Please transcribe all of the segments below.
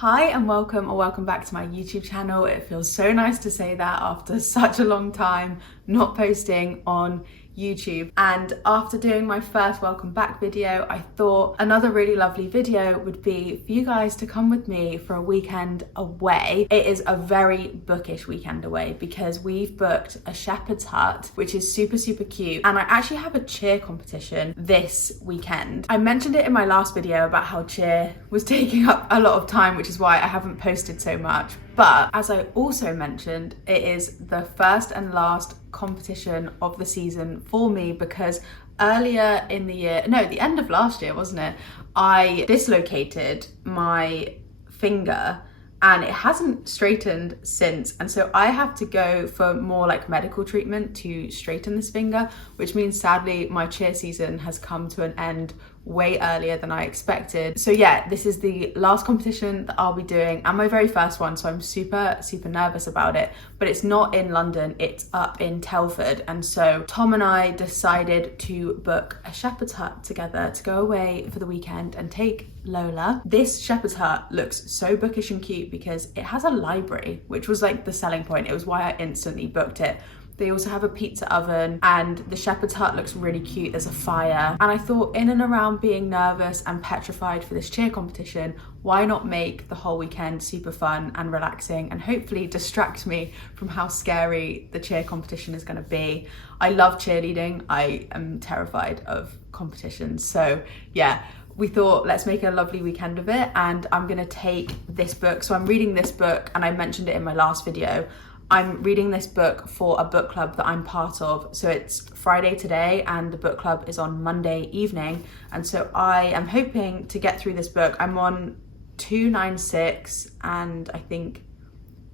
Hi and welcome or welcome back to my YouTube channel. It feels so nice to say that after such a long time not posting on YouTube. And after doing my first welcome back video, I thought another really lovely video would be for you guys to come with me for a weekend away. It is a very bookish weekend away because we've booked a shepherd's hut, which is super cute. And I actually have a cheer competition this weekend. I mentioned it in my last video about how cheer was taking up a lot of time, which is why I haven't posted so much. But as I also mentioned, it is the first and last competition of the season for me because earlier in the year, no, the end of last year, wasn't it? I dislocated my finger and it hasn't straightened since. And so I have to go for more like medical treatment to straighten this finger, which means sadly my cheer season has come to an end way earlier than I expected. So yeah, this is the last competition that I'll be doing and my very first one. So I'm super nervous about it, but it's not in London, it's up in Telford. And so Tom and I decided to book a shepherd's hut together to go away for the weekend and take Lola. This shepherd's hut looks so bookish and cute because it has a library, which was like the selling point. It was why I instantly booked it. They also have a pizza oven and the shepherd's hut looks really cute. There's a fire. And I thought in and around being nervous and petrified for this cheer competition, why not make the whole weekend super fun and relaxing and hopefully distract me from how scary the cheer competition is going to be. I love cheerleading. I am terrified of competitions. So yeah, we thought let's make a lovely weekend of it. And I'm going to take this book. So I'm reading this book and I mentioned it in my last video. I'm reading this book for a book club that I'm part of. So it's Friday today and the book club is on Monday evening. And so I am hoping to get through this book. I'm on 296 and I think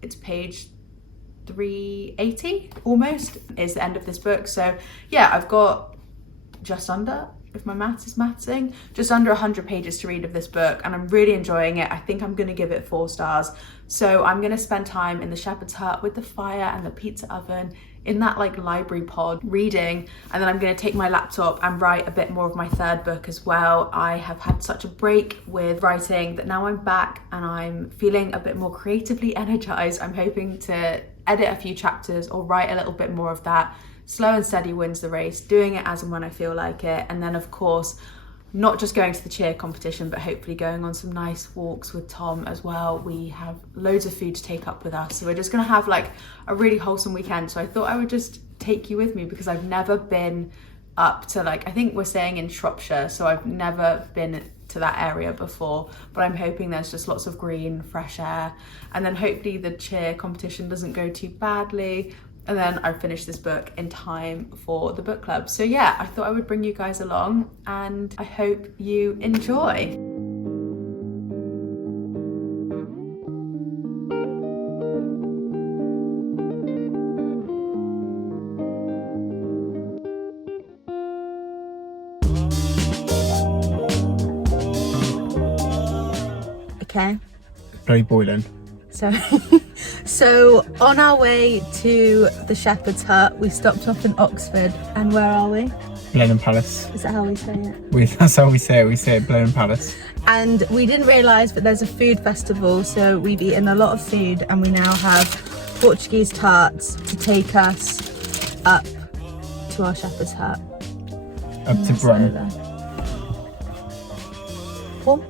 it's page 380 almost is the end of this book. So yeah, I've got just under, if my maths is mathsing, just under 100 pages to read of this book and I'm really enjoying it. I think I'm going to give it 4 stars. So I'm going to spend time in the shepherd's hut with the fire and the pizza oven in that like library pod reading, and then I'm going to take my laptop and write a bit more of my third book as well. I have had such a break with writing that now I'm back and I'm feeling a bit more creatively energized. I'm hoping to edit a few chapters or write a little bit more of that. Slow and steady wins the race, doing it as and when I feel like it. And then of course, not just going to the cheer competition, but hopefully going on some nice walks with Tom as well. We have loads of food to take up with us. So we're just gonna have like a really wholesome weekend. So I thought I would just take you with me because I've never been up to like, I think we're staying in Shropshire. So I've never been to that area before, but I'm hoping there's just lots of green, fresh air. And then hopefully the cheer competition doesn't go too badly. And then I finished this book in time for the book club. So yeah, I thought I would bring you guys along and I hope you enjoy. Okay. Very boiling. So on our way to the shepherd's hut, we stopped off in Oxford. And where are we? Blenheim Palace. Is that how we say it? That's how we say it. We say it Blenheim Palace. And we didn't realise, but there's a food festival. So we've eaten a lot of food and we now have Portuguese tarts to take us up to our shepherd's hut. Up to Brum. Cool.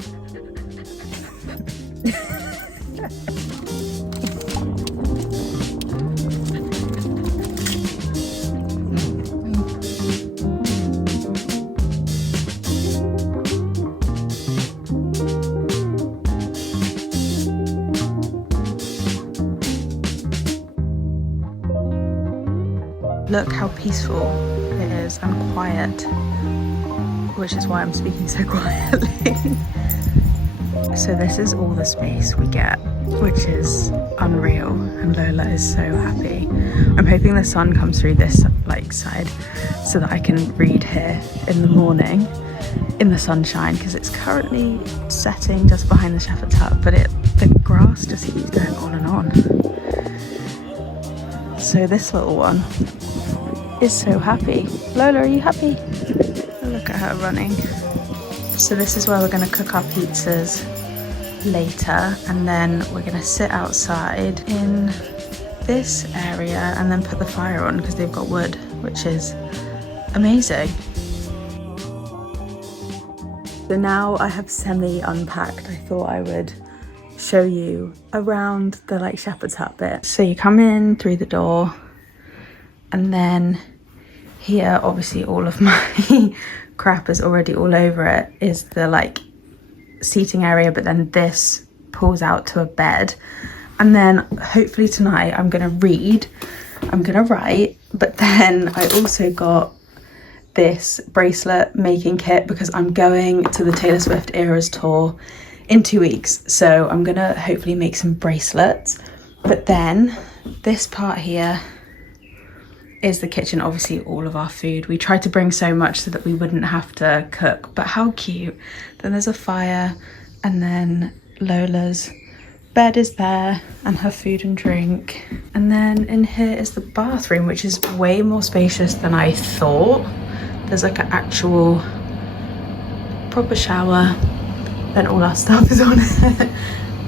Look how peaceful it is and quiet, which is why I'm speaking so quietly. So this is all the space we get, which is unreal, and Lola is so happy. I'm hoping the sun comes through this like side so that I can read here in the morning in the sunshine, because it's currently setting just behind the shepherd's hut, but the grass just keeps going on and on. So this little one is so happy. Lola, are you happy? Look at her running. So this is where we're going to cook our pizzas later, and then we're gonna sit outside in this area and then put the fire on because they've got wood, which is amazing. So now I have semi-unpacked. I thought I would show you around the like shepherd's hut bit. So you come in through the door, and then here, obviously all of my crap is already all over it, is the like seating area, but then this pulls out to a bed. And then hopefully tonight I'm gonna read, I'm gonna write, but then I also got this bracelet making kit because I'm going to the Taylor Swift Eras tour in 2 weeks. So I'm gonna hopefully make some bracelets. But then this part here is the kitchen, obviously all of our food. We tried to bring so much so that we wouldn't have to cook, but how cute. Then there's a fire, and then Lola's bed is there and her food and drink. And then in here is the bathroom, which is way more spacious than I thought. There's like an actual proper shower, then all our stuff is on it.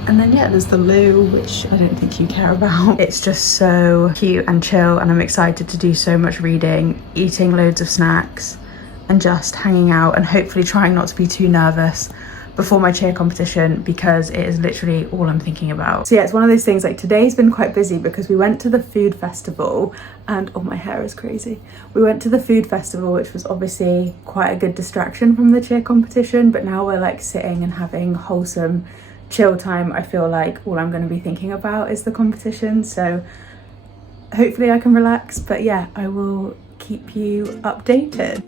And then yeah, there's the loo, which I don't think you care about. It's just so cute and chill, and I'm excited to do so much reading, eating loads of snacks, and just hanging out, and hopefully trying not to be too nervous before my cheer competition, because it is literally all I'm thinking about. So yeah, it's one of those things, like today's been quite busy because we went to the food festival, and oh, my hair is crazy. We went to the food festival, which was obviously quite a good distraction from the cheer competition, but now we're like sitting and having wholesome chill time. I feel like all I'm going to be thinking about is the competition, so hopefully I can relax. But yeah, I will keep you updated.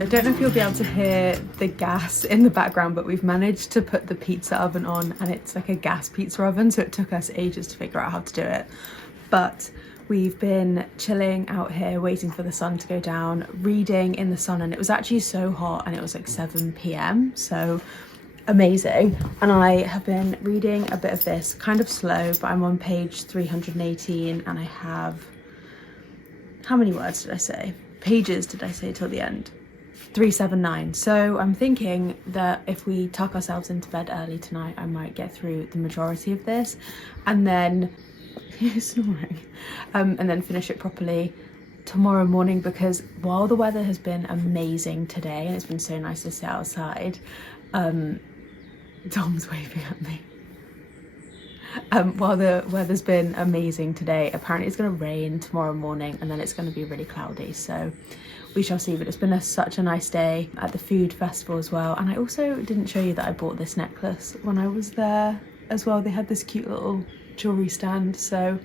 I don't know if you'll be able to hear the gas in the background, but we've managed to put the pizza oven on, and it's like a gas pizza oven, so it took us ages to figure out how to do it. But we've been chilling out here, waiting for the sun to go down, reading in the sun, and it was actually so hot, and it was like 7 p.m, so amazing. And I have been reading a bit of this, kind of slow, but I'm on page 318, and I have, how many words did I say? Pages did I say till the end? 379. So I'm thinking that if we tuck ourselves into bed early tonight, I might get through the majority of this, and then snoring, and then finish it properly tomorrow morning, because while the weather has been amazing today, and it's been so nice to sit outside, Tom's waving at me. While the weather's been amazing today, apparently it's going to rain tomorrow morning, and then it's going to be really cloudy, so we shall see. But it's been such a nice day at the food festival as well. And I also didn't show you that I bought this necklace when I was there as well. They had this cute little jewelry stand, so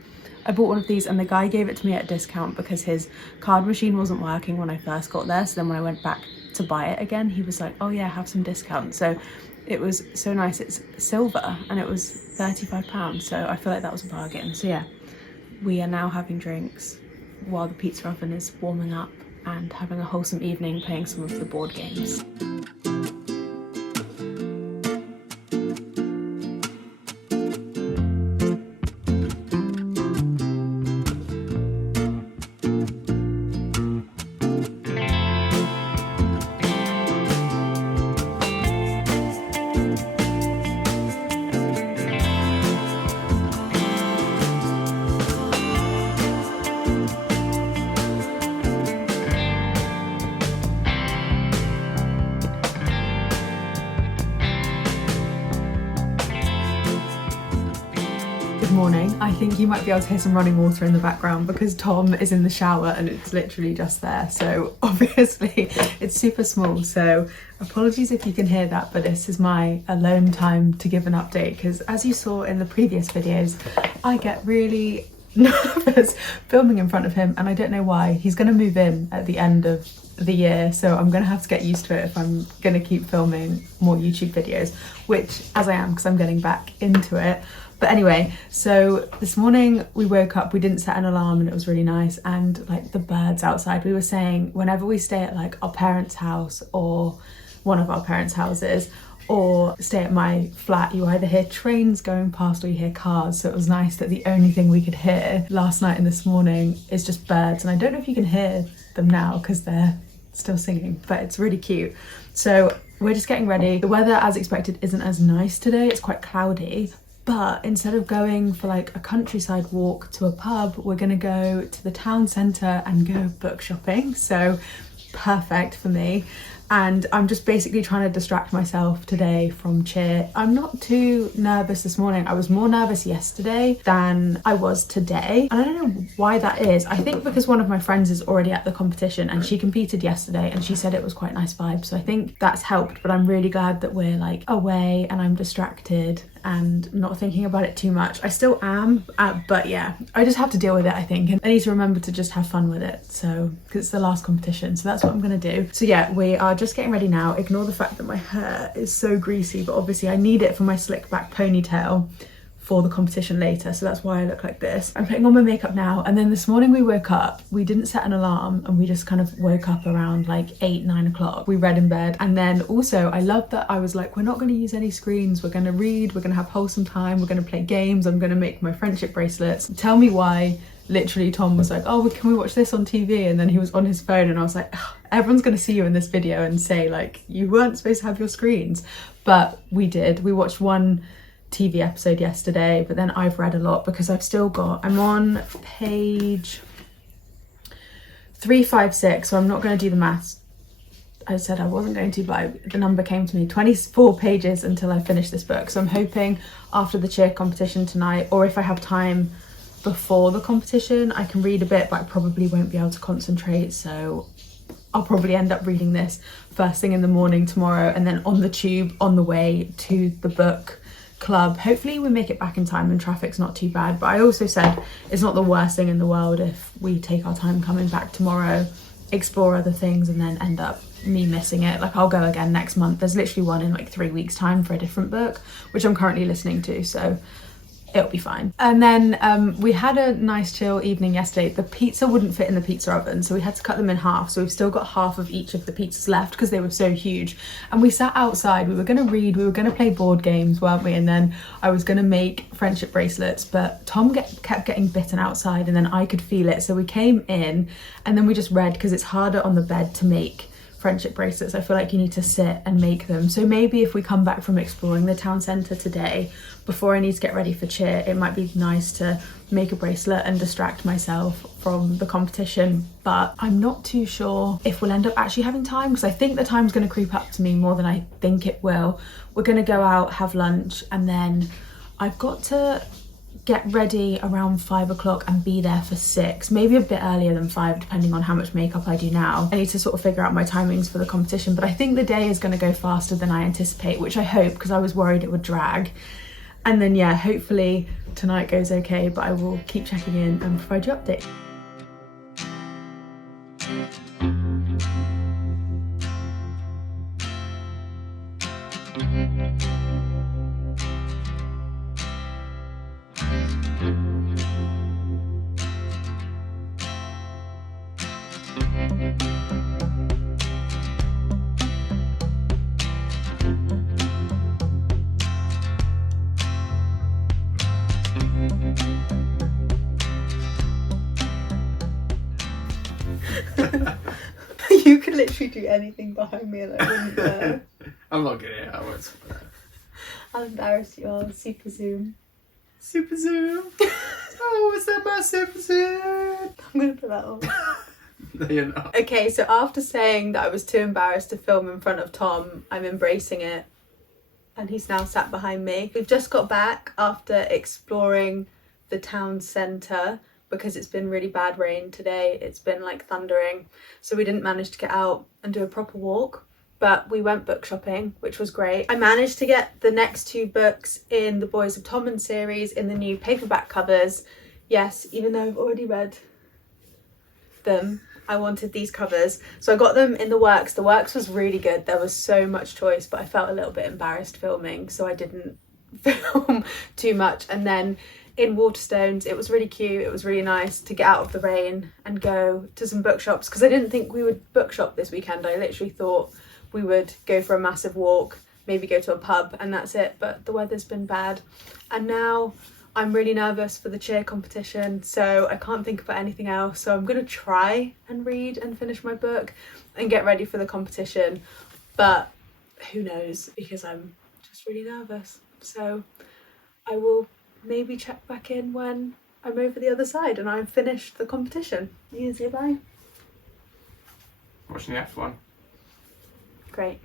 I bought one of these, and the guy gave it to me at a discount because his card machine wasn't working when I first got there. So then when I went back to buy it again, he was like, oh yeah, have some discount. So it was so nice. It's silver and it was £35, so I feel like that was a bargain. So yeah, we are now having drinks while the pizza oven is warming up, and having a wholesome evening playing some of the board games. Morning. I think you might be able to hear some running water in the background because Tom is in the shower and it's literally just there, so obviously it's super small, so apologies if you can hear that, but this is my alone time to give an update, because as you saw in the previous videos, I get really nervous filming in front of him, and I don't know why. He's going to move in at the end of the year, so I'm going to have to get used to it if I'm going to keep filming more YouTube videos, which as I am, because I'm getting back into it. But anyway, so this morning we woke up, we didn't set an alarm, and it was really nice, and like the birds outside, we were saying whenever we stay at like our parents' house or one of our parents' houses, or stay at my flat, you either hear trains going past or you hear cars. So it was nice that the only thing we could hear last night and this morning is just birds. And I don't know if you can hear them now because they're still singing, but it's really cute. So we're just getting ready. The weather, as expected, isn't as nice today. It's quite cloudy, but instead of going for like a countryside walk to a pub, we're gonna go to the town centre and go book shopping. So perfect for me. And I'm just basically trying to distract myself today from cheer. I'm not too nervous this morning. I was more nervous yesterday than I was today. And I don't know why that is. I think because one of my friends is already at the competition and she competed yesterday and she said it was quite nice vibes. So I think that's helped, but I'm really glad that we're like away and I'm distracted and not thinking about it too much. I still am, but yeah, I just have to deal with it, I think. And I need to remember to just have fun with it. So, because it's the last competition. So that's what I'm gonna do. So yeah, we are just getting ready now. Ignore the fact that my hair is so greasy, but obviously I need it for my slick back ponytail for the competition later, so that's why I look like this. I'm putting on my makeup now, and then this morning we woke up, we didn't set an alarm, and we just kind of woke up around like 8-9 o'clock. We read in bed, and then also I love that I was like, we're not going to use any screens, we're going to read, we're going to have wholesome time, we're going to play games, I'm going to make my friendship bracelets. Tell me why. Literally Tom was like, oh, can we watch this on TV? And then he was on his phone and I was like, everyone's going to see you in this video and say like, you weren't supposed to have your screens. But we did. We watched one TV episode yesterday, but then I've read a lot because I'm on page 356, so I'm not going to do the maths. I said I wasn't going to, but the number came to me, 24 pages until I finish this book. So I'm hoping after the cheer competition tonight, or if I have time before the competition, I can read a bit, but I probably won't be able to concentrate. So I'll probably end up reading this first thing in the morning tomorrow, and then on the tube on the way to the book club. Hopefully we make it back in time and traffic's not too bad, but I also said it's not the worst thing in the world if we take our time coming back tomorrow, explore other things, and then end up me missing it. Like, I'll go again next month. There's literally one in like 3 weeks time for a different book, which I'm currently listening to, so it'll be fine. And then we had a nice chill evening yesterday. The pizza wouldn't fit in the pizza oven, so we had to cut them in half. So we've still got half of each of the pizzas left because they were so huge. And we sat outside, we were gonna read, we were gonna play board games, weren't we? And then I was gonna make friendship bracelets, but Tom kept getting bitten outside and then I could feel it. So we came in and then we just read, because it's harder on the bed to make friendship bracelets. I feel like you need to sit and make them. So maybe if we come back from exploring the town centre today, before I need to get ready for cheer, it might be nice to make a bracelet and distract myself from the competition. But I'm not too sure if we'll end up actually having time, because I think the time's going to creep up to me more than I think it will. We're going to go out, have lunch, and then I've got to get ready around 5 o'clock and be there for 6, maybe a bit earlier than 5 depending on how much makeup I do now. I need to sort of figure out my timings for the competition, but I think the day is going to go faster than I anticipate, which I hope, because I was worried it would drag. And then yeah, hopefully tonight goes okay, but I will keep checking in and provide you updates. You could literally do anything behind me and I wouldn't know. I'm not good at it. I won't. I'll embarrass you all. Super zoom. Super zoom. Oh, what's that about super zoom? I'm gonna put that on. No, you're not. Okay, so after saying that I was too embarrassed to film in front of Tom, I'm embracing it. And he's now sat behind me. We've just got back after exploring the town centre, because it's been really bad rain today. It's been like thundering, so we didn't manage to get out and do a proper walk, but we went book shopping, which was great. I managed to get the next 2 books in the Boys of Tommen series in the new paperback covers. Yes, even though I've already read them, I wanted these covers, so I got them in the Works. The Works was really good. There was so much choice, but I felt a little bit embarrassed filming, so I didn't film too much. And then in Waterstones, it was really cute. It was really nice to get out of the rain and go to some bookshops, because I didn't think we would bookshop this weekend. I literally thought we would go for a massive walk, maybe go to a pub, and that's it. But the weather's been bad. And now I'm really nervous for the cheer competition, so I can't think about anything else. So I'm gonna try and read and finish my book and get ready for the competition. But who knows, because I'm just really nervous. So I will maybe check back in when I'm over the other side and I've finished the competition. You gonna say bye? Watching the F1. Great.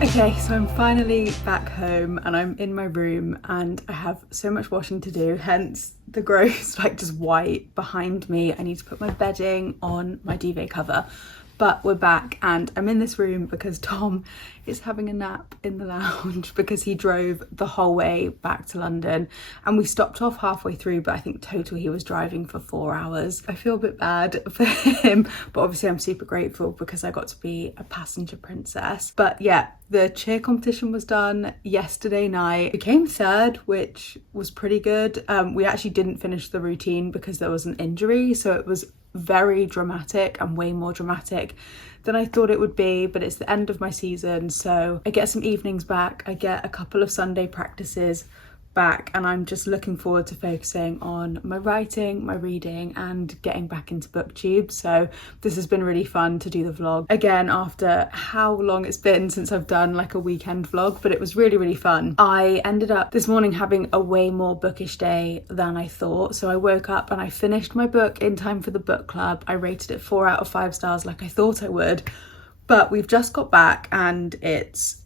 Okay, so I'm finally back home and I'm in my room and I have so much washing to do, hence the gross like just white behind me. I need to put my bedding on my duvet cover. But we're back and I'm in this room because Tom is having a nap in the lounge because he drove the whole way back to London and we stopped off halfway through, but I think total he was driving for 4 hours. I feel a bit bad for him, but obviously I'm super grateful because I got to be a passenger princess. But yeah, the cheer competition was done yesterday night. We came third, which was pretty good. We actually didn't finish the routine because there was an injury, so it was very dramatic and way more dramatic than I thought it would be, but it's the end of my season, so I get some evenings back, I get a couple of Sunday practices back, and I'm just looking forward to focusing on my writing, my reading, and getting back into BookTube. So this has been really fun to do the vlog again after how long it's been since I've done like a weekend vlog, but it was really fun. I ended up this morning having a way more bookish day than I thought. So I woke up and I finished my book in time for the book club. I rated it 4 out of 5 stars like I thought I would, but we've just got back and it's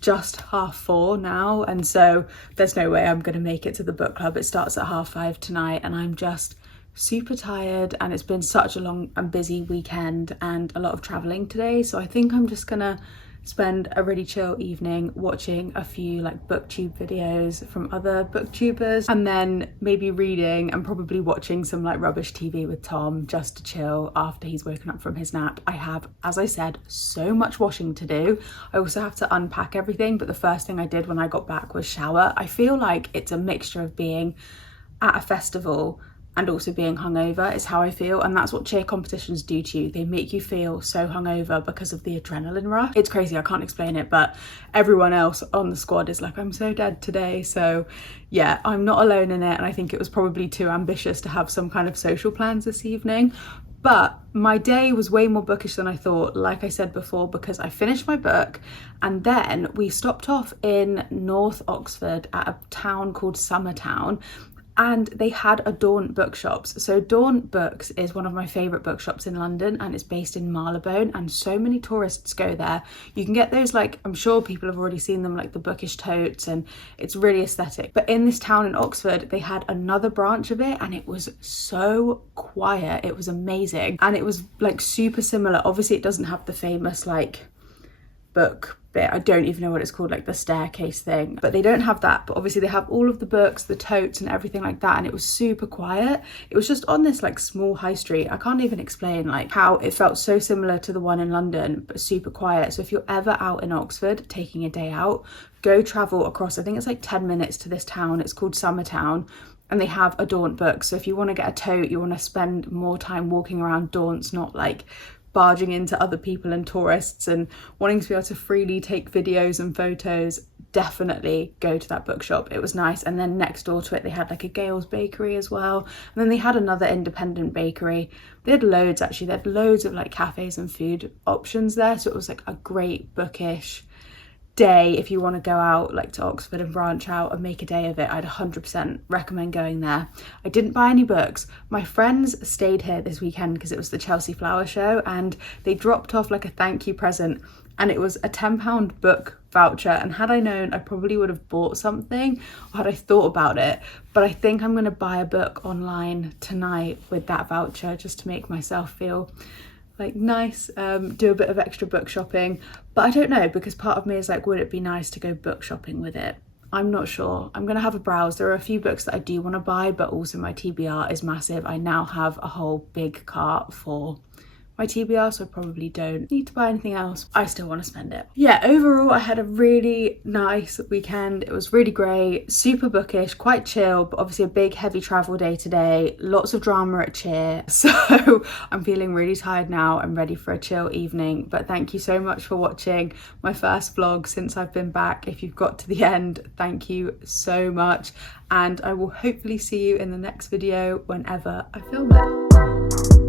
just 4:30 now, and so there's no way I'm gonna make it to the book club. It starts at 5:30 tonight and I'm just super tired, and it's been such a long and busy weekend and a lot of traveling today, so I think I'm just gonna spend a really chill evening watching a few like BookTube videos from other booktubers, and then maybe reading and probably watching some like rubbish TV with Tom just to chill after he's woken up from his nap. I have, as I said, so much washing to do. I also have to unpack everything, but the first thing I did when I got back was shower. I feel like it's a mixture of being at a festival and also being hungover is how I feel, and that's what cheer competitions do to you. They make you feel so hungover because of the adrenaline rush. It's crazy, I can't explain it, but everyone else on the squad is like, I'm so dead today. So yeah, I'm not alone in it, and I think it was probably too ambitious to have some kind of social plans this evening. But my day was way more bookish than I thought, like I said before, because I finished my book and then we stopped off in North Oxford at a town called Summertown, and they had a Daunt Bookshops. So Daunt Books is one of my favourite bookshops in London, and it's based in Marylebone, and so many tourists go there. You can get those, like, I'm sure people have already seen them, like the bookish totes, and it's really aesthetic. But in this town in Oxford, they had another branch of it, and it was so quiet. It was amazing, and it was like super similar. Obviously it doesn't have the famous like book bit, I don't even know what it's called, like the staircase thing, but they don't have that. But obviously they have all of the books, the totes and everything like that, and it was super quiet. It was just on this like small high street. I can't even explain like how it felt so similar to the one in London, but super quiet. So if you're ever out in Oxford taking a day out, go travel across, I think it's like 10 minutes to this town. It's called Summertown, and they have a Daunt book. So if you want to get a tote, you want to spend more time walking around Daunts, not like barging into other people and tourists, and wanting to be able to freely take videos and photos, definitely go to that bookshop. It was nice. And then next door to it, they had like a Gales bakery as well. And then they had another independent bakery. They had loads, actually. They had loads of like cafes and food options there. So it was like a great bookish day if you want to go out like to Oxford and branch out and make a day of it. I'd 100% recommend going there. I didn't buy any books. My friends stayed here this weekend because it was the Chelsea Flower Show, and they dropped off like a thank you present, and it was a £10 book voucher, and had I known, I probably would have bought something, or had I thought about it. But I think I'm going to buy a book online tonight with that voucher just to make myself feel like nice, do a bit of extra book shopping. But I don't know, because part of me is like, would it be nice to go book shopping with it? I'm not sure. I'm gonna have a browse. There are a few books that I do want to buy, but also my TBR is massive. I now have a whole big cart for my TBR, so I probably don't need to buy anything else. I still want to spend it. Yeah, overall I had a really nice weekend. It was really great, super bookish, quite chill, but obviously a big heavy travel day today, lots of drama at cheer, so I'm feeling really tired now. I'm ready for a chill evening. But thank you so much for watching my first vlog since I've been back. If you've got to the end, thank you so much, and I will hopefully see you in the next video whenever I film it.